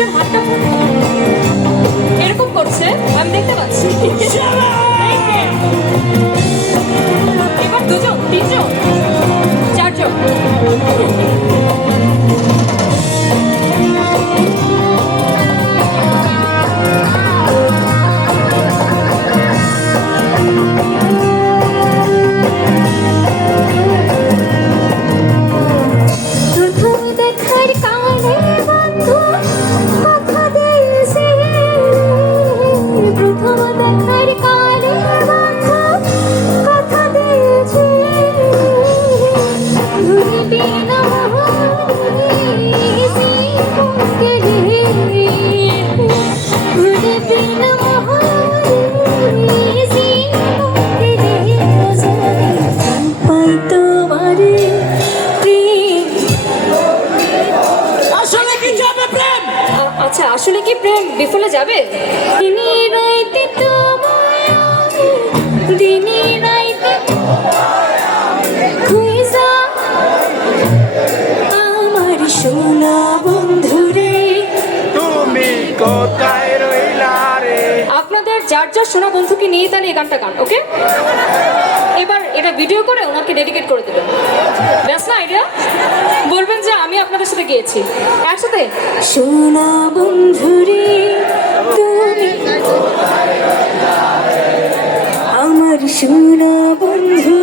একজন হাতটা এরকম করছে, আমি দেখতে পাচ্ছি। এবার দুজন, তিনজন, চারজন। আচ্ছা, আসলে কি প্রেম বিফলে যাবে? আমার সোনা বন্ধুরে তুমি কোথায় রইলা রে? আপনাদের যার যার সোনা বন্ধুকে নিয়ে তাহলে এই গানটা গান, ওকে? এবার এটা ভিডিও করে ওনাকে ডেডিকেট করে দেবেন, ব্যাস না আইডিয়া? বলবেন যে আমি আপনাদের সাথে গিয়েছি একসাথে। সোনা বন্ধুরে তুমি আমার সোনা বন্ধু